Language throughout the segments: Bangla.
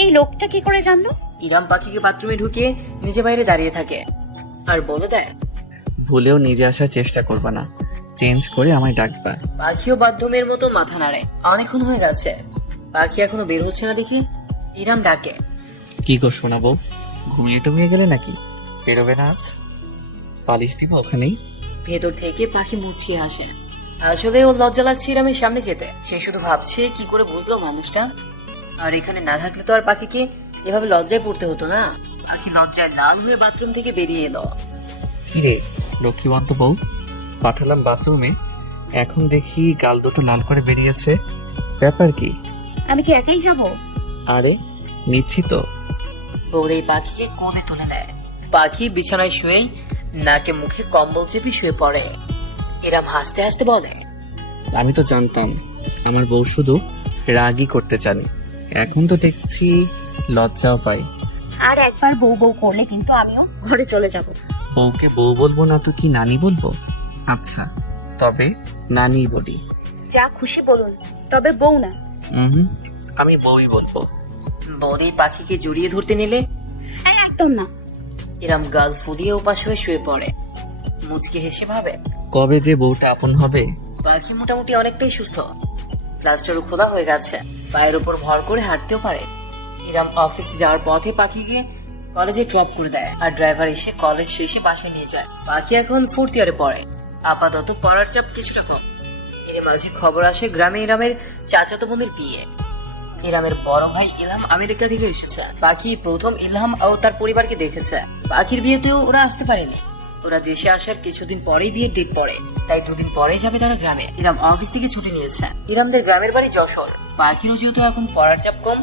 এই লোকটা কি করে জানলো? ইরাম পাখিকে বাথরুমে ঢুকিয়ে নিজে বাইরে দাঁড়িয়ে থাকে আর বলে দেয়, ভুলেও নিজে আসার চেষ্টা করবা না, চেঞ্জ করে আমায় ডাকবা। পাখিও বাথরুমের মতো মাথা নাড়ে। অনেকক্ষণ হয়ে গেছে, পাখি এখনো বের হচ্ছে না দেখি ইরাম ডাকে, কি গো শোনাবো, ঘুমিয়ে টুমিয়ে গেলে নাকি? বেরোবে না আজ? পালিশ দিব ওখানেই। ভেতর থেকে পাখি মুচকিয়ে আসে। আসলে ওর লজ্জা লাগছে ইরামের সামনে যেতে। সে শুধু ভাবছে কি করে বুঝলো মানুষটা। আর এখানে না থাকলে তো আর পাখিকে এভাবে লজ্জায় পড়তে হতো না। পাখি লজ্জায় লাল হয়ে বাথরুম থেকে বেরিয়ে এলো। কিরে লক্ষ্মীবন্ত বউ, পাঠালাম বাথরুমে, এখন দেখি গাল দুটো লাল করে বেরিয়েছে, ব্যাপার কি? আমি কি একাই যাব? আরে নিচ্ছি তো। বৌদি পাখিকে কোলে তুলে নেয়। পাখি বিছানায় শুয়ে নাকে মুখে কম্বল চেপে শুয়ে পড়ে। ইরাম হাসতে হাসতে বলে, আমি তো জানতাম আমার বউ শুধু রাগই করতে জানে, এখন তো দেখছি লজ্জাও পাই। আর একবার বউ বউ করলে কিন্তু আমিও ঘরে চলে যাব। বউকে বউ বলবো না তো কি নানি বলবো? আচ্ছা তবে নানি বলি। যা খুশি বলুন, তবে বউ না। আমি বউই বলবো। বৌদি পাখিকে জড়িয়ে ধরতে নিলে একদম না। ইরাম গাল ফুলিয়ে উপাস হয়ে শুয়ে পড়ে। মুচকি হেসে ভাবে, কবে যে বউটা আপন হবে। পাখি মোটামুটি অনেকটাই সুস্থ। প্লাস্টারও খোলা হয়ে গেছে, পায়ের উপর ভর করে হাঁটতেও পারে। ইরাম অফিস যাওয়ার পথে পাখিকে কলেজে ড্রপ করে দেয় আর ড্রাইভার এসে কলেজ শেষে বাসায় নিয়ে যায়। পাখি এখন 4th ইয়ারে পড়ে। আপাতত পড়ার চাপ কিছুটা কম। এর মাঝে খবর আসে গ্রামে ইরামের চাচাতো বোনের বিয়ে। ইরামের বড় ভাই ইলহাম আমেরিকা থেকে এসেছে। পাখি প্রথম ইলহাম ও তার পরিবারকে দেখেছে। পাখির বিয়েতেও ওরা আসতে পারেনি। ওরা দেশে আসার কিছুদিন পরেই বিয়ের ডেট পড়ে, তাই দুদিন পরে যাবে তারা গ্রামে। ইরাম অফিস থেকে ছুটি নিয়েছে। ইরামদের গ্রামের বাড়ি যশোর। পাখিরও যেহেতু এখন পড়ার চাপ কম,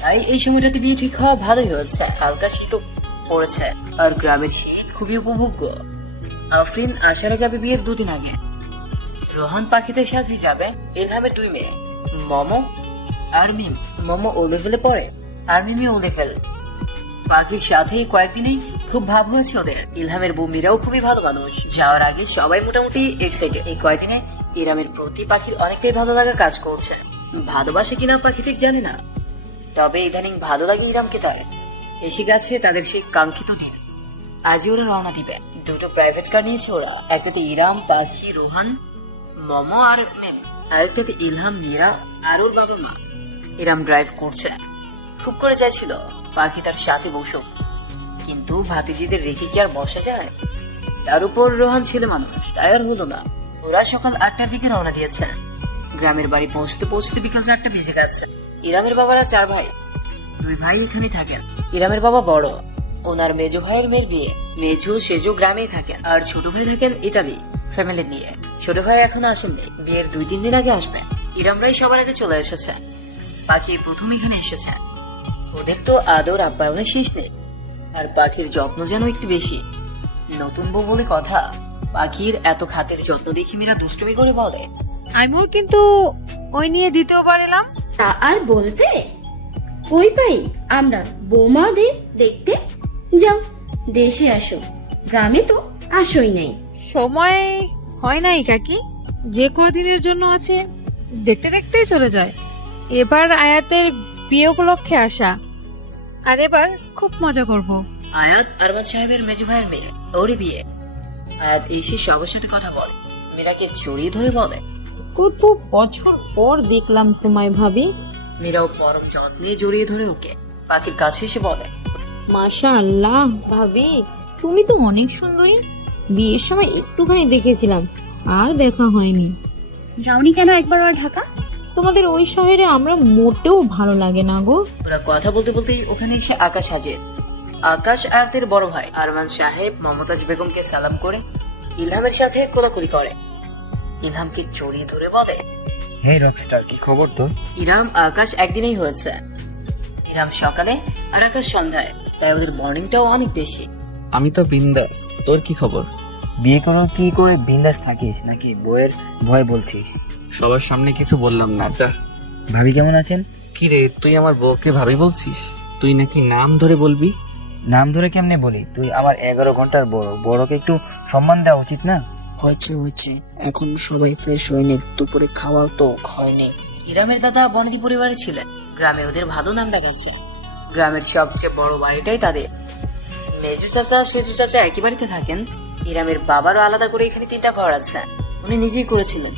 তাই এই সময়টাতে বিয়ে ঠিক হওয়া ভালোই হয়েছে। হালকা শীতও পড়েছে আর গ্রামের শীত খুবই উপভোগ্য। আফরিন আশারা যাবে বিয়ের 2 দিন আগে। রোহান পাখিদের সাথে যাবে। ইলহামের 2 মেয়ে, মমো আর মিম। মমো ও লেভেলে পড়ে আর মিমি ও লেভেল। পাখির সাথেই কয়েকদিনেই খুব ভাব হয়েছে ওদের। ইলহামের বৌমিরাও খুবই ভালো মানুষ। যাওয়ার আগে সবাই মোটামুটি এক্সাইটেড। এই কয়েকদিনে ইরামের প্রতি পাখির অনেকটাই ভালো লাগা কাজ করছে। ভালোবাসে কিনা পাখি ঠিক জানে না, তবে ইদানিং ভালো লাগে ইরামকে তার। এসে গেছে তাদের সেই কাঙ্ক্ষিত দিন। আজই ওরা রওনা দিবে। 2টো প্রাইভেট কার নিয়েছে ওরা। একটাতে ইরাম, পাখি, রোহান, মমো আর মেম। আরেকটাতে ইলহাম, মীরা আর ওর বাবা মা। ইরাম ড্রাইভ করছে। খুব করে চাইছিল পাখি তার সাথে বসুক, কিন্তু ভাতিজিদের রেখে কি আর বসা যায়? তার উপর রোহান ছেলে মানুষ, টায়ার হলো না। ওরা সকাল 8টার দিকে রওনা দিয়েছে। গ্রামের বাড়ি পৌঁছতে পৌঁছতে বিকাল 4টা বেজে গেছে। ইরামের বাবারা 4 ভাই। 2 ভাই এখানে থাকেন। ইরামের বাবা বড়, ওনার মেজো ভাইয়ের মেয়ের বিয়ে। মেজো সেজো গ্রামেই থাকেন আর ছোট ভাই থাকেন ইটালি ফ্যামিলি নিয়ে। ছোট ভাই এখনো আসেননি, বিয়ের 2-3 দিন আগে আসবেন। ইরামরাই সবার আগে চলে এসেছে। পাখি প্রথম এখানে এসেছে। ওদের তো আদর আপ্যায়নের শেষ নেই, আর পাখির যত্ন যেন একটু বেশি। নতুন বউ বলে কথা, পাখির এত খাতের যত্ন দেখি মীরা দুষ্টুমি করে বলে, আমিও কিন্তু ওই নিয়ে দ্বিতীয়বার এলাম। তা আর বলতে, কই পাই আমরা বৌমাদের দেখতে? যাও দেশে আসো, গ্রামে তো আসোই নাই। সময় হয় নাই কাকি, যে কদিনের জন্য আছে দেখতে দেখতেই চলে যায়। এবার আয়াতের বিয়ে উপলক্ষে আসা, আর এবার খুব মজা করব। আয়াত আরমান সাহেবের মেজো ভাইয়ের মেয়ে, ওরই বিয়ে। আয়াত এসে সবার সাথে কথা বলে, মীরাকে জড়িয়ে ধরে বলে, কত বছর পর দেখলাম তোমায় ভাবি। মীরাও পরম যত্নে জড়িয়ে ধরে ওকে। পাখির কাছে এসে বলে, মাশাআল্লাহ ভাবি, তুমি তো অনেক সুন্দরী। বিয়ের সময় একটুখানি দেখেছিলাম, আর দেখা হয়নি। যাওনি কেন একবার আর ঢাকা? তোমাদের ওই শহরে আমরা মোটেও ভালো লাগে না গো। ওরা কথা বলতে বলতেই ওখানে এসে আকাশ হাজির। আকাশ আয়াতের বড় ভাই। আরমান সাহেব মমতাজ বেগমকে সালাম করে ইলহামের সাথে কোলাকুলি করে। ইলহামকে জড়িয়ে ধরে বলে, হে রকস্টার, কি খবর তোর? ইরাম আকাশ একদিনেই হয়েছে। ইরাম সকালে আর আকাশ সন্ধ্যায়, তাই ওদের বর্নিংটাও অনেক বেশি। আমি তো বিন্দাস, তোর কি খবর? বিয়ে করো কি করে বিন্দাস থাকিস, নাকি বউয়ের ভয় বলছিস? সবার সামনে কিছু বললাম না, যা। ভাবি কেমন আছেন? কি রে, তুই আমার বউকে ভাবি বলছিস? তুই নাকি নাম ধরে বলবি? নাম ধরে কেমনে বলি? তুই আমার 11 ঘন্টার বড়, বড়কে একটু সম্মান দেওয়া উচিত না? হয়েছে, এখন সবাই ফ্রেশ হয়নি, দুপুরে খাওয়াও তো হয়নি। ইরামের দাদা বনেদি পরিবারে ছিলেন। গ্রামে ওদের ভালো নাম দেখাচ্ছে। গ্রামের সবচেয়ে বড় বাড়িটাই তাদের। মেজু চাচা সেজু চাচা একই বাড়িতে থাকেন। ইরামের বাবারও আলাদা করে এখানে 3টা ঘর আছে, উনি নিজেই করেছিলেন।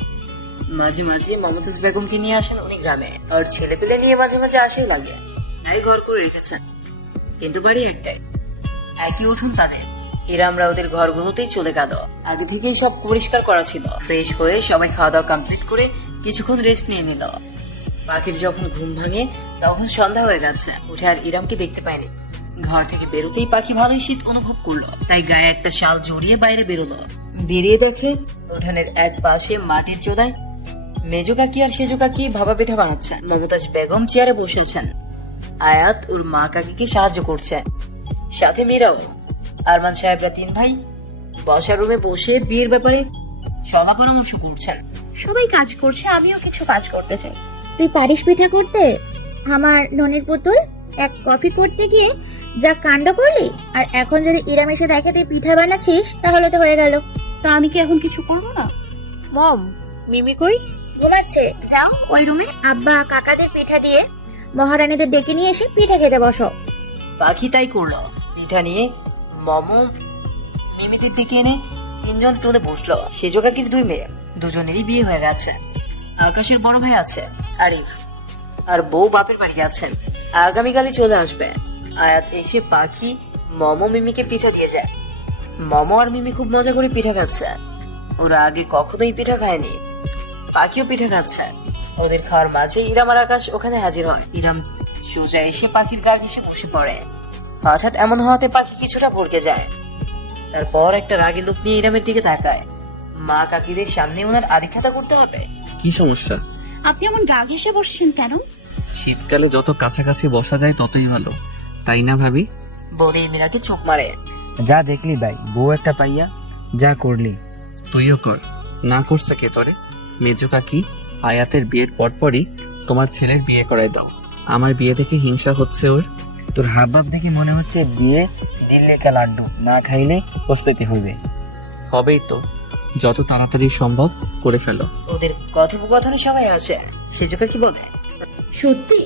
মাঝে মাঝে মমতাজ বেগমকে নিয়ে আসেন উনি গ্রামে, আর ছেলে পেলে নিয়ে মাঝে মাঝে আসেই লাগে। তাই ঘর করে রেখেছেন, কিন্তু বাড়ি একটাই, একই উঠুন তাদের। ইরামরা ওদের ঘরগুলোতেই চলে গেল। আগে থেকেই সব পরিষ্কার করা ছিল। ফ্রেশ হয়ে সবাই খাওয়া দাওয়া কমপ্লিট করে কিছুক্ষণ রেস্ট নিয়ে নিল। পাখির যখন ঘুম ভাঙে তখন সন্ধ্যা হয়ে গেছে। উঠে আর ইরামকে দেখতে পায়নি। ঘর থেকে বেরোতেই পাখি ভালোই শীত অনুভব করলো, তাই গায়ে একটা শাল জড়িয়ে বাইরে বেরোলো। বেরিয়ে দেখে উঠানের এক পাশে মাটির চোদায় মেজো কাকি আর সেজো কাকি ভাপা পিঠা বানাচ্ছে। মমতাজ বেগম চেয়ারে বসে আছেন। আয়াত ওর মা কাকিকে সাহায্য করছে, সাথে মীরাও। আরমান সাহেবরা 3 ভাই বসার রুমে বসে বিয়ের ব্যাপারে সলা পরামর্শ করছেন। সবাই কাজ করছে, আমিও কিছু কাজ করতে চাই। তুই পারিস পিঠা করতে? আমার ননির পুতুল এক কফি করতে গিয়ে যা কাণ্ড করলি, আর এখন যদি ইরাম এসে দেখে তুই পিঠা বানাচ্ছিস তাহলে তো হয়ে গেল। তা আমি কি এখন কিছু করবো না? মম, মিমি কই? ঘুমাচ্ছে, যাও ওই রুমে আব্বা কাকাদের পিঠা দিয়ে মহারানীদের ডেকে নিয়ে এসে পিঠা খেতে বসো। পাখি তাই করলো। পিঠা নিয়ে মমো মিমিদের ডেকে এনে 3 জন টোলে বসলো। সেজো কাকির 2 মেয়ে, দুজনেরই বিয়ে হয়ে গেছে। আকাশের বড় ভাই আছে আরিফ, আর বউ বাপের বাড়ি আছেন, আগামীকালই চলে আসবে। আয়াত এসে পাখি মমো মিমিকে পিঠা দিয়ে যায়। মমো আর মিমি খুব মজা করে পিঠা খাচ্ছে। ওরা আগে কখনোই পিঠা খায়নি। পাখিও পিঠা খাচ্ছে। ওদের খাওয়ার মাঝে ইরাম আর আকাশ ওখানে হাজির হয়। ইরাম সোজা এসে পাখির গা ঘেঁষে বসে পড়ে। হঠাৎ এমন হওয়াতে পাখি কিছুটা ভড়কে যায়। তারপর একটা রাগী লোক নিয়ে ইরামের দিকে তাকায়। মা কাকিদের সামনে ওনার আদিখ্যাতা করতে হবে। কি সমস্যা? আপনি এমন গা ঘেঁষে বসছেন কেন? শীতকালে যত কাছাকাছি বসা যায় ততই ভালো, তাই না ভাবি? বৌদি মীরাকে চোখ মারে। যা দেখলি ভাই, বউ একটা পাইয়া যা করলি। তুইও কর। না করছে কে তোরে? মেজো কাকি আয়াতের বিয়ের পরপরই তোমার ছেলের বিয়ে করায় দাও। আমার বিয়ে থেকে হিংসা হচ্ছে ওর। তোর হাবভাব দেখে মনে হচ্ছে বিয়ে দিল্লি কা লাড্ডু না খাইলে পস্তাইতে হইবে। হবেই তো, যত তাড়াতাড়ি সম্ভব করে ফেলো। ওদের কথোপকথনে সবাই আছে। সেজোকা কি বলে? সত্যি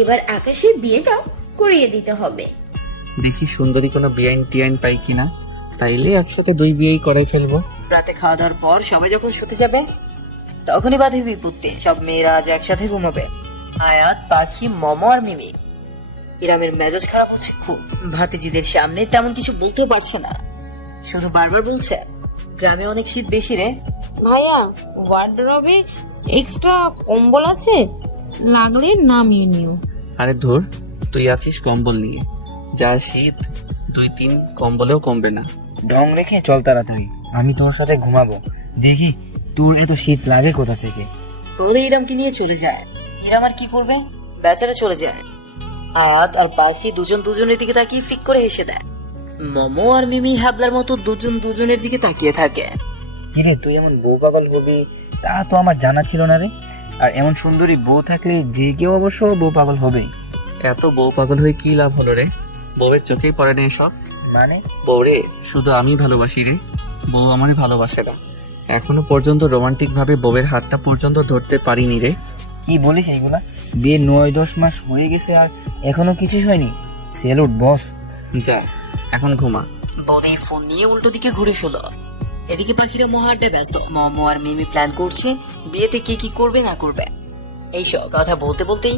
এবার আকাশের বিয়েটাও করিয়ে দিতে হবে। দেখি সুন্দরী কোনো বিআইন টিআইন পাই কিনা, তাইলে একসাথে 2 বিয়েই করাই ফেলবো। রাতে খাওয়া দাওয়ার পর সবাই যখন শুতে যাবে তখনই বাঁধে বিপত্তি। সব মেয়েরা আজ একসাথে ঘুমাবে। আয়াত, পাখি, মমো আর মিমি। ইরামের মেজাজ খারাপ হচ্ছে খুব। ভাতিজিদের সামনে তেমন কিছু বলতেও পারছে না, শুধু বারবার বলছে গ্রামে অনেক শীত বেশি রে। ভাইয়া, ওয়ার্ডরোবে এক্সট্রা কম্বল আছে, লাগলে নামিয়ে নিও। আরে ধুর, তুই আছিস কম্বল নিয়ে, যা শীত 2-3 কম্বলেও কমবে না। ঢং রেখে চল তাড়াতাড়ি, আমি তোর সাথে ঘুমাবো। দেখি তোর এত শীত লাগে কোথা থেকে। বলে ইরামকে নিয়ে চলে যায়। ইরাম আর কি করবে, বেচারা চলে যায়। আয়াত আর পাখি দুজন দুজনের দিকে তাকিয়ে ফিক করে হেসে দেয়। মমো আর মিমি হ্যাবলার মতো দুজন দুজনের দিকে তাকিয়ে থাকে। কিরে, তুই এমন বউ পাগল হবি তা তো আমার জানা ছিল না রে। আর এমন সুন্দরী বউ থাকলে যে কেউ অবশ্য বউ পাগল হবেই। এত বউ পাগল হয়ে কি লাভ হলো রে? বউয়ের চোখেই পড়ে না এসব। মানে বউরে শুধু আমি ভালোবাসি রে, বউ আমারে ভালোবাসে না। এখনো পর্যন্ত রোমান্টিক ভাবে বউয়ের হাতটা পর্যন্ত ধরতে পারিনি রে। কি বলিস এইগুলা? বিয়ে 9-10 মাস হয়ে গেছে আর এখনো কিছুই হয়নি। সেলুট বস। যা এখন ঘুমা। বৌদি ফোন নিয়ে উল্টো দিকে ঘুরে শুল। এদিকে পাখিরা মহাড্ডায় ব্যস্ত। মমো আর মিমি প্ল্যান করছে বিয়েতে কে কি করবে না করবে। এইসব কথা বলতে বলতেই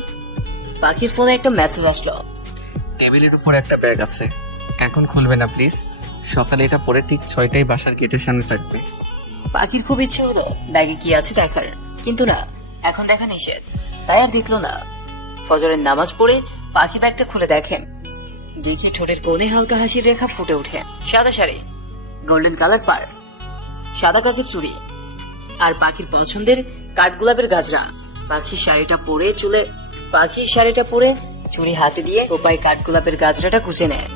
পাখির ফোনে একটা মেসেজ আসলো। টেবিলের উপর একটা ব্যাগ আছে, এখন খুলবে না প্লিজ। সকালে এটা পরে ঠিক 6টায় বাসার গেটের সামনে থাকবে। পাখির খুব ইচ্ছে হলো ব্যাগে কি আছে দেখার, কিন্তু না, এখন দেখা নিষেধ, তাই আর দেখলো না। ফজরের নামাজ পড়ে পাখি ব্যাগটা খুলে দেখেন। দেখে ঠোঁটের কোণে হালকা হাসির রেখা ফুটে ওঠে। সাদা শাড়ি, গোল্ডেন কালার পার, সাদা কাচের চুড়ি, আর পাখির পছন্দের কাঠগোলাপের গাজরা। পাখির শাড়িটা পরে চুড়ি হাতে দিয়ে কোপায় কাঠগোলাপের গাজরাটা গুছে নেয়।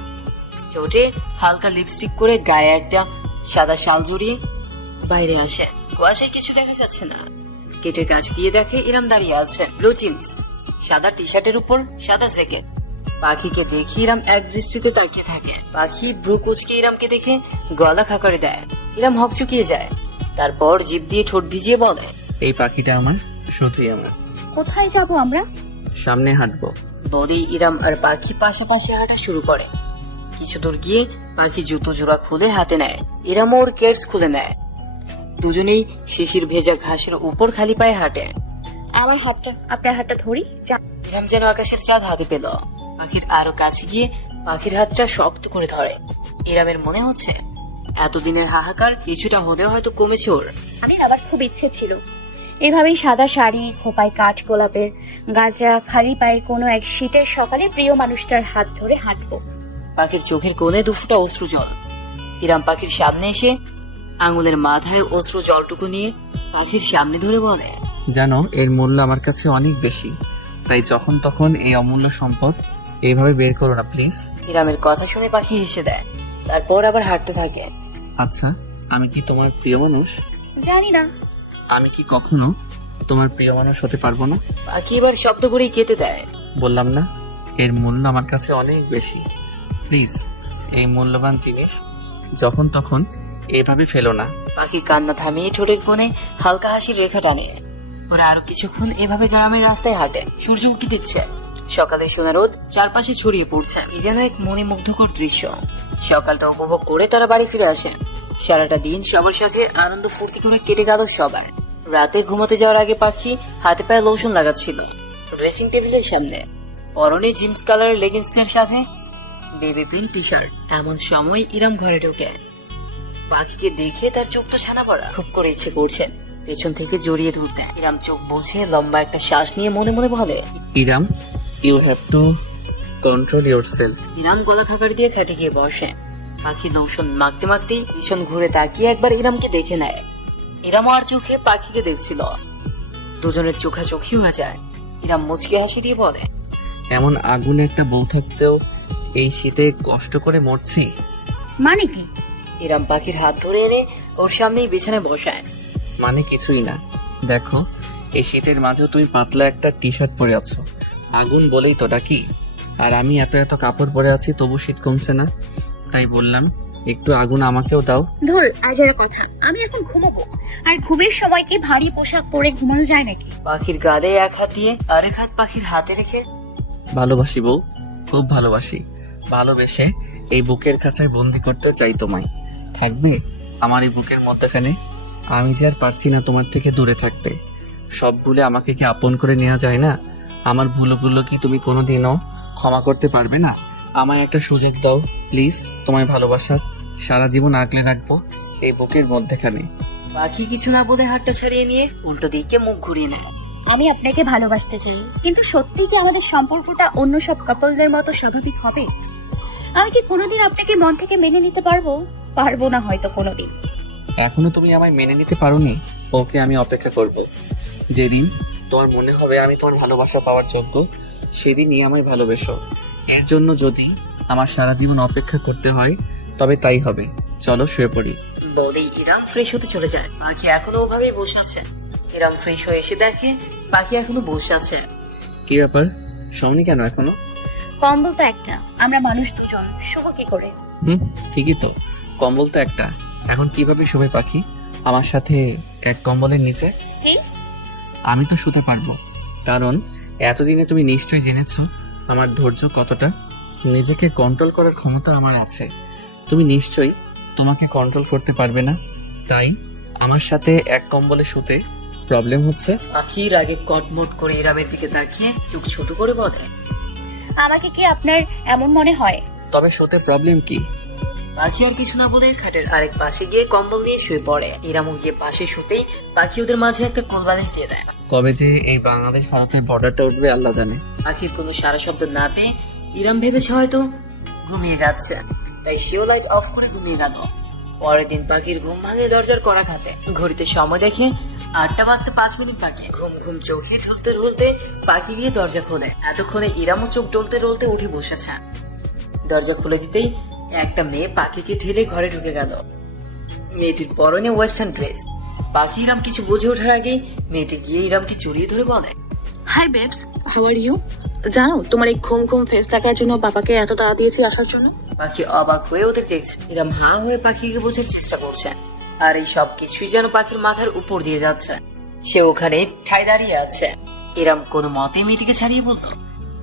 ঠোঁটে হালকা লিপস্টিক করে গায়ে একটা সাদা শাল জড়িয়ে বাইরে আসে। কুয়াশায় কিছু দেখা যাচ্ছে না। গেটের কাছে গিয়ে দেখে ইরাম দাঁড়িয়ে আছে। ব্লু জিন্স, সাদা টি শার্টের উপর সাদা জ্যাকেট। পাখিকে দেখে ইরাম এক দৃষ্টিতে তাকিয়ে থাকে। পাখি ভ্রু কুচকে ইরামকে দেখে গলা খাকারে দেয়। ইরাম হকচকিয়ে যায়। তারপর জিভ দিয়ে ঠোঁট ভিজিয়ে বলে, এই পাখিটা আমার, শুধুই আমার। কোথায় যাব আমরা? সামনে হাঁটবো। বৌদি ইরাম আর পাখি পাশাপাশি হাঁটা শুরু করে। কিছু দূর গিয়ে পাখি জুতো জোড়া খুলে হাতে নেয়, ইরাম ওর কেটস খুলে নেয়। দুজনেই শিশির ভেজা ঘাসের উপর খালি পায়ে হাঁটে। আমার হাতটা, আপনার হাতটা ধরি। ইরাম যেন আকাশের চাঁদ হাতে পেল। পাখির আরো কাছে গিয়ে পাখির হাতটা শক্ত করে ধরে। ইরামের মনে হচ্ছে এতদিনের হাহাকার কিছুটা হলেও হয়তো কমেছে ওর। আমি আবার খুব ইচ্ছে ছিল এভাবেই সাদা শাড়ি, খোপায় কাঠ গোলাপের গাছরা, খালি পায়ে কোনো এক শীতের সকালে প্রিয় মানুষটার হাত ধরে হাঁটবো। পাখির চোখের কোণে দুফুটা অশ্রু জল। ইরাম পাখির সামনে এসে আঙুলের মাথায় অশ্রু জলটুকু নিয়ে পাখির সামনে ধরে বলে, জানো এর মূল্য আমার কাছে অনেক বেশি, তাই যখন তখন এই অমূল্য সম্পদ এইভাবে বের করো না প্লিজ। ইরামের কথা শুনে পাখি হেসে দেয়, তারপর আবার হাঁটতে থাকে। আচ্ছা, আমি কি তোমার প্রিয় মানুষ? জানি না। আমি কি কখনো তোমার প্রিয় মানুষ হতে পারবো না? পাখি এবার শব্দ করেই কেটে দেয়। বললাম না এর মূল্য আমার কাছে অনেক বেশি। প্লিজ এই মূল্যবান জিনিস যখন তখন এভাবে ফেলো না। পাখি কান্না থামিয়ে ঠোঁটের কোণে হালকা হাসির রেখা টানে। ওরা আরো কিছুক্ষণ এভাবে গ্রামের রাস্তায় হাঁটে। সূর্য উঁকি দিচ্ছে, সকালে সোনা রোদ চারপাশে ছড়িয়ে পড়ছে। এই যেন এক মনে মুগ্ধকর দৃশ্য। সকালটা উপভোগ করে তারা বাড়ি ফিরে আসে। সারাটা দিন সবার সাথে আনন্দ ফুর্তি করে কেটে গেল সবার। রাতে ঘুমাতে যাওয়ার আগে পাখি হাতে পায়ে লোশন লাগাচ্ছিল ড্রেসিং টেবিলের সামনে, পরনে জিন্স কালার লেগিংস এর সাথে বেবি পিঙ্ক টি শার্ট। এমন সময় ইরাম ঘরে ঢোকে। পাখিকে দেখে তার চোখ তো ছানা পড়া। খুব করে ইচ্ছে করছে পেছন থেকে জড়িয়ে ধরতে। ইরাম চোখ বুঝে লম্বা একটা শ্বাস নিয়ে মনে মনে বলে, ইরাম, you have to control yourself. ইরাম গলা খাকার দিয়ে খেতে গিয়ে বসে। পাখি লোশন মাখতে মাখতে ভীষণ ঘুরে তাকিয়ে একবার ইরামকে দেখে নেয়। ইরাম আর চোখে পাখিকে দেখছিল। দুজনের চোখাচোখি হয়ে যায়। ইরাম মুচকে হাসি দিয়ে বলে, এমন আগুন একটা বউ থাকতেও এই শীতে কষ্ট করে মরছি। মানে কি? ইরাম পাখির হাত ধরে এনে ওর সামনেই বিছানায় বসায়। মানে কিছুই না, দেখো এই শীতের মাঝেও তুমি পাতলা একটা টি শার্ট পরে আছো, আগুন বলেই তো ডাকি। আর আমি এত এত কাপড় পরে আছি তবু শীত কমছে না, তাই বললাম একটু আগুন আমাকেও দাও। ধর আজের কথা, আমি এখন ঘুমাবো। আর ঘুমের সময় কি ভারী পোশাক পরে ঘুমানো যায় নাকি? পাখির গালে এক হাত দিয়ে আরেক হাত পাখির হাতে রেখে, ভালোবাসি বউ, খুব ভালোবাসি। ভালোবেসে এই বুকের কাছে বন্দি করতে চাই তোমায়। থাকবে আমার এই বুকের মধ্যখানে। আমি যে আর পারছি না তোমার থেকে দূরে থাকতে। সব ভুলে আমাকে কি আপন করে নেওয়া যায় না? আমার ভুলগুলো কি তুমি কোনোদিনও ক্ষমা করতে পারবে না? আমায় একটা সুযোগ দাও প্লিজ, তোমায় ভালোবাসার সারা জীবন আগলে রাখবো এই বুকের মধ্যখানে। পাখি কিছু না বলে হাতটা ছাড়িয়ে নিয়ে উল্টো দিকে মুখ ঘুরিয়ে নেয়। আমি আপনাকে ভালোবাসতে চাই, কিন্তু সত্যি কি আমাদের সম্পর্কটা অন্য সব কাপলদের মতো স্বাভাবিক হবে? আমি কি কোনোদিন আপনাকে মন থেকে মেনে নিতে পারবো? পারবো না হয়তো কোনোদিন। এখনো তুমি আমায় মেনে নিতে পারোনি? ওকে, আমি অপেক্ষা করব। যেদিন তোমার মনে হবে আমি তোমার ভালোবাসা পাওয়ার যোগ্য, সেদিনই আমায় ভালোবেসো। এর জন্য যদি আমার সারা জীবন অপেক্ষা করতে হয় তবে তাই হবে। চলো শুয়ে পড়ি। বলেই ইরাম ফ্রেশ হতে চলে যায়। পাখি এখনো ওভাবেই বসে আছে। ইরাম ফ্রেশ হয়ে এসে দেখে পাখি এখনো বসে আছে। কি ব্যাপার, শোনি কেন এখনো? কম্বল তো একটা, আমরা মানুষ দুজন, শুভ কি করে? ঠিকই তো, কম্বল তো একটা। এখন কিভাবে শোবে পাখি আমার সাথে এক কম্বলের নিচে? কি? আমি তো শুতে পারবো, কারণ এতদিনে তুমি নিশ্চয়ই জেনেছো আমার ধৈর্য কতটা। নিজেকে কন্ট্রোল করার ক্ষমতা আমার আছে। তুমি নিশ্চয়ই তোমাকে কন্ট্রোল করতে পারবে না, তাই আমার সাথে এক কম্বলে শুতে প্রবলেম হচ্ছে। পাখির আগে কটমট করে ইরামের দিকে তাকিয়ে চোখ ছোট করে বলে, আমাকে কি আপনার এমন মনে হয়? তবে শুতে প্রবলেম কি? পাখি আর কিছু না বলে খাটের আরেক পাশে গিয়ে কম্বল দিয়ে শুয়ে পড়ে। ইরামও গিয়ে পাশে শুতেই পাখি ওদের মাঝে একটা কোলবালিশ দিয়ে দেয়। কবে যে এই বাংলাদেশ ভারতের বর্ডারটা উঠবে আল্লাহ জানে। পাখির কোনো সারা শব্দ না পেয়ে ইরাম ভেবেছে হয়তো ঘুমিয়ে যাচ্ছে, তাই সেও লাইট অফ করে ঘুমিয়ে গেল। পরের দিন পাখির ঘুম ভাঙে দরজার কড়া খাতে। ঘড়িতে সময় দেখে 8টা বাজতে 5 মিনিট বাকি। ঘুম ঘুম চোখে ঢুলতে ঢুলতে পাখি গিয়ে দরজা খোলে। এতক্ষণে ইরামও চোখ ডলতে ডলতে উঠে বসেছে। দরজা খুলে দিতেই একটা মেয়ে পাখিকে ঠেলে ঘরে ঢুকে গেল। মেয়েটির পরনে ওয়েস্টার্ন ড্রেস। পাখি ইরাম কিছু বুঝে ওঠার আগে মেয়েটি গিয়ে ইরামকে জড়িয়ে ধরে বলে, hi babes, how are you? জানো তোমার এই ঘুম ঘুম ফেস থাকার জন্য বাবাকে এত তাড়া দিয়েছি আসার জন্য। পাখি অবাক হয়ে ওদের দেখছে। ইরাম হা হয়ে পাখিকে বোঝার চেষ্টা করছে, আর এই সব কিছুই যেন পাখির মাথার উপর দিয়ে যাচ্ছে। সে ওখানে ঠাই দাঁড়িয়ে আছে। ইরাম কোনো মতে মেয়েটিকে ছাড়িয়ে বলল,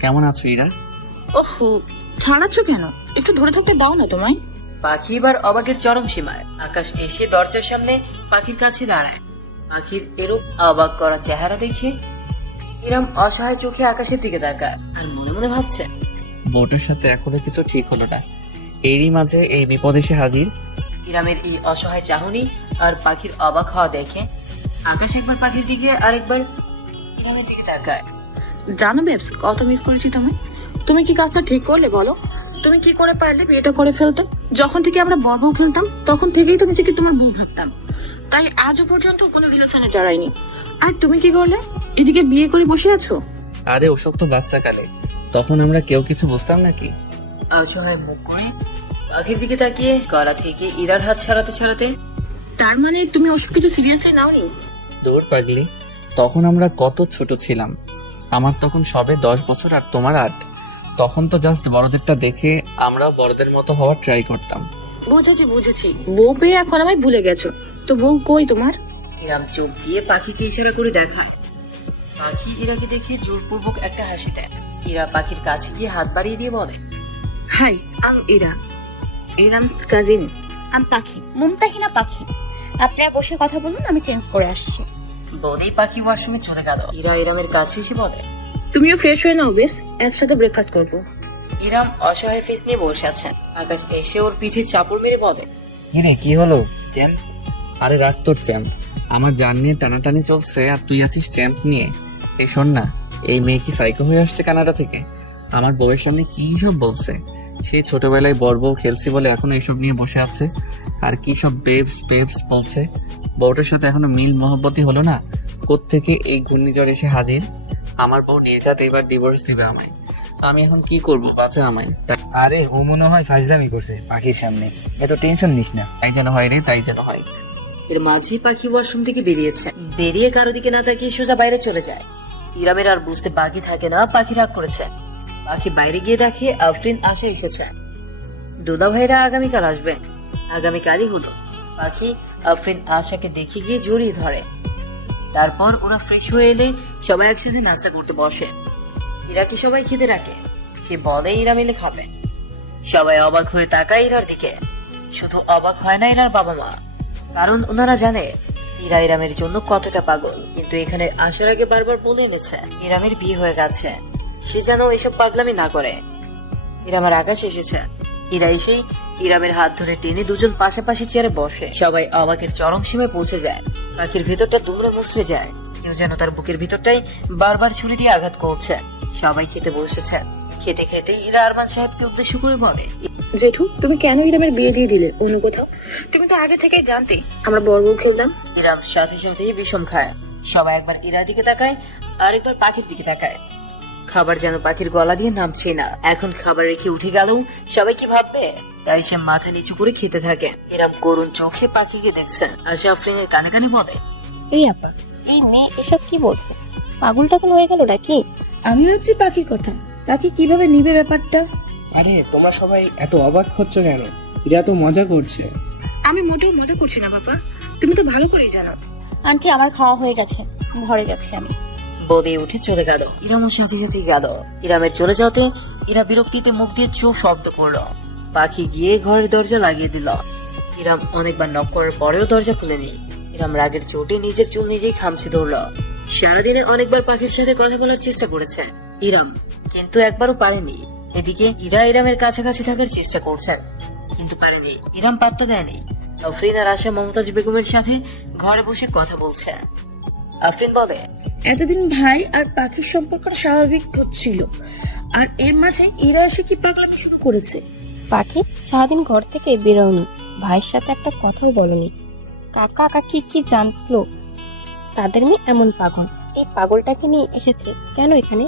কেমন আছো ইরা? ওহো, ছাড়াচ্ছ কেন? একটু ধরে থাকতে দাও না তোমায়। পাখি এবার অবাকের চরম সীমায়। আকাশ এসে দরজার সামনে পাখির কাছে দাঁড়ায়। পাখির এরূপ অবাক করা চেহারা দেখে ইরাম অসহায় চোখে আকাশের দিকে তাকায় আর মনে মনে ভাবছে, বউটার সাথে এখনো কিছু ঠিক হলো না, এরই মাঝে এই বিপদ এসে হাজির। ইরামের এই অসহায় চাহনি আর পাখির অবাক হওয়া দেখে আকাশ একবার পাখির দিকে আর একবার ইরামের দিকে তাকায়। জানো বেবস, কত মিস করেছি তোমায়। তুমি কি কাজটা ঠিক করলে বলো? তুমি কি করে পারলে বিয়েটা করে ফেলতে? যখন থেকে আমরা বর বউ খেলতাম তখন থেকেই তো নিজেকে তোমার বউ ভাবতাম, তাই আজও পর্যন্ত কোনো রিলেশনে জড়াইনি। আর তুমি কি করলে? এদিকে বিয়ে করে বসে আছো। আরে ওসব তো বাচ্চাকালে, তখন আমরা কেউ কিছু বুঝতাম নাকি। অসহায় মুখ করে পাখির দিকে তাকিয়ে গলা থেকে ইরার হাত ছাড়াতে ছাড়াতে, তার মানে তুমি ওসব কিছু সিরিয়াসলি নাওনি? দৌড় পাগলি, তখন আমরা কত ছোট ছিলাম। আমার তখন সবে 10 বছর আর তোমার 8। তখন তো জাস্ট বড়দেরটা দেখে আমরাও বড়দের মতো হওয়ার ট্রাই করতাম। বুঝেছি বুঝেছি, বউ পেয়ে এখন আমায় ভুলে গেছো। তো বউ কই তোমার? ইরাম চোখ দিয়ে পাখিকে ইশারা করে দেখায়। পাখি ইরাকে দেখে জোরপূর্বক একটা হাসি দেয়। ইরা পাখির কাছে গিয়ে হাত বাড়িয়ে দিয়ে বলে, হাই, আম ইরা, ইরামস কাজিন। আমি পাখি, মুমতাহিনা পাখি। আপনারা বসে কথা বলুন, আমি চেঞ্জ করে আসছি। বলেই পাখি ওয়াশরুমে চলে গেল। ইরা ইরামের কাছে এসে বলে, তুমিও ফ্রেশ হয়ে নাও বেশ, একসাথে ব্রেকফাস্ট করবো। ইরাম অসহায় ফেস নিয়ে বসে আছেন। আকাশ এসে ওর পিঠে চাপড় মেরে বলে, কিরে কি হলো চ্যাম্প? আরে রাখ তোর চ্যাম্প, আমার জান নিয়ে টানাটানি চলছে আর তুই আছিস চ্যাম্প নিয়ে। এই শোন না, এই মেয়ে কি সাইকো হয়ে আসছে কানাডা থেকে? আমার বউয়ের সামনে কি সব বলছে। সেই ছোটবেলায় বর বউ খেলছি বলে এখনো এইসব নিয়ে বসে আছে। আর কি সব বেবস বেবস বলছে। বউটার সাথে এখনো মিল মহব্বতই হলো না, কোত্থেকে এই ঘূর্ণিঝড় এসে হাজির। আমার বউ নির্ঘাত এবার ডিভোর্স দিবে আমায়। আমি এখন কি করব, বাঁচা আমায়। আরে ও মনে হয় ফাজলামি করছে পাখির সামনে, এত টেনশন নিস না। তাই যেন হয় রে, তাই যেন হয়। এর মাঝে পাখি ওয়াশরুম থেকে বেরিয়েছে। বেরিয়ে কারো দিকে না তাকিয়ে সোজা বাইরে চলে যায়। ইরামের আর বুঝতে বাকি থাকে না পাখি রাগ করেছে। পাখি বাইরে গিয়ে দেখে আফরিন আশা এসেছে। দুলা ভাইরা আগামীকাল আসবে। আগামীকালই হলো। পাখি আফরিন আশাকে দেখে গিয়ে জড়িয়ে ধরে। তারপর ওরা ফ্রেশ হয়ে এলে সবাই একসাথে নাস্তা করতে বসে। ইরাকে সবাই খেতে রাখে। সে বলে ইরা মিলে খাবে। সবাই অবাক হয়ে তাকায় ইরার দিকে। শুধু অবাক হয় না ইরার বাবা মা, কারণ ওনারা জানে ইরা ইরামের জন্য কতটা পাগল। কিন্তু এখানে আসার আগে বারবার বলে এনেছে ইরামের বিয়ে হয়ে গেছে, সে যেন এসব পাগলামি না করে। ইরামের আকাশ এসেছে। ইরা এসেই ইরামের হাত ধরে টেনে দুজন পাশাপাশি চেয়ারে বসে। সবাই অবাকের চরম সীমায় পৌঁছে যায়। পাখির ভেতরটা দুমড়ে মুচড়ে যায়। কেউ যেন তার বুকের ভিতরটাই বারবার ছুরি দিয়ে আঘাত করছে। সবাই খেতে বসেছে। খেতে খেতে ইরা আরমান সাহেবকে উদ্দেশ্য করে বলে, জেঠু, তুমি কেন ইরামের বিয়ে দিয়ে দিলে অন্য কোথাও? তুমি তো আগে থেকেই জানতে আমরা বর বউ খেলতাম। ইরাম সাথে সাথে বিষম খায়। সবাই একবার ইরার দিকে তাকায় আর একবার পাখির দিকে তাকায়। খাবার যেন পাখির গলা দিয়ে নামছে না। এখন খাবার রেখে উঠে গেল, সবাই কি ভাববে? তাই সে মাথা নিচু করে খেতে থাকে। ইরাম করুণ চোখে পাখিকে দেখছে। আশা আফরিনের কানে কানে বলে, এই আপা, এই মেয়ে এসব কি বলছে? পাগল টাগল হয়ে গেল নাকি? আমি ভাবছি পাখির কথা, পাখি কিভাবে নিবে ব্যাপারটা। আরে তোমরা সবাই এত অবাক হচ্ছ কেন? এরা তো মজা করছে। আমি মোটেও মজা করছি না বাবা, তুমি তো ভালো করেই জানো। আন্টি, আমার খাওয়া হয়ে গেছে, ঘরে যাচ্ছি আমি। বলে উঠে চলে গেল। ইরামের সাথে সাথে গেল। ইরামের চলে যাওয়াতে ইরা বিরক্তিতে মুখ দিয়ে চোখ শব্দ করলো। পাখি গিয়ে ঘরের দরজা লাগিয়ে দিল। ইরাম অনেকবার নক করার পরেও দরজা খুলেনি। ইরাম রাগের চোটে নিজের চুল নিজেই খামচে ধরল। সারাদিনে অনেকবার পাখির সাথে কথা বলার চেষ্টা করেছে ইরাম, কিন্তু একবারও পারেনি। এদিকে ইরা ইরামের কাছাকাছি থাকার চেষ্টা করছে, কিন্তু পারেনি। ইরাম পাত্তা দেয়নি। আফরিন আর আশা মমতাজ বেগমের সাথে ঘরে বসে কথা বলছে। আফরিন বলে, এতদিন ভাই আর পাখির সম্পর্কটা স্বাভাবিক হচ্ছিল, আর এর মাঝে ইরা এসে কি পাগলামি শুরু করেছে। পাখি সারাদিন ঘর থেকে বেরোনি, ভাইয়ের সাথে একটা কথাও বলনি। কাকা কাকি কি জানতো তাদের মেয়ে এমন পাগল? এই পাগলটাকে নিয়ে এসেছে কেন এখানে?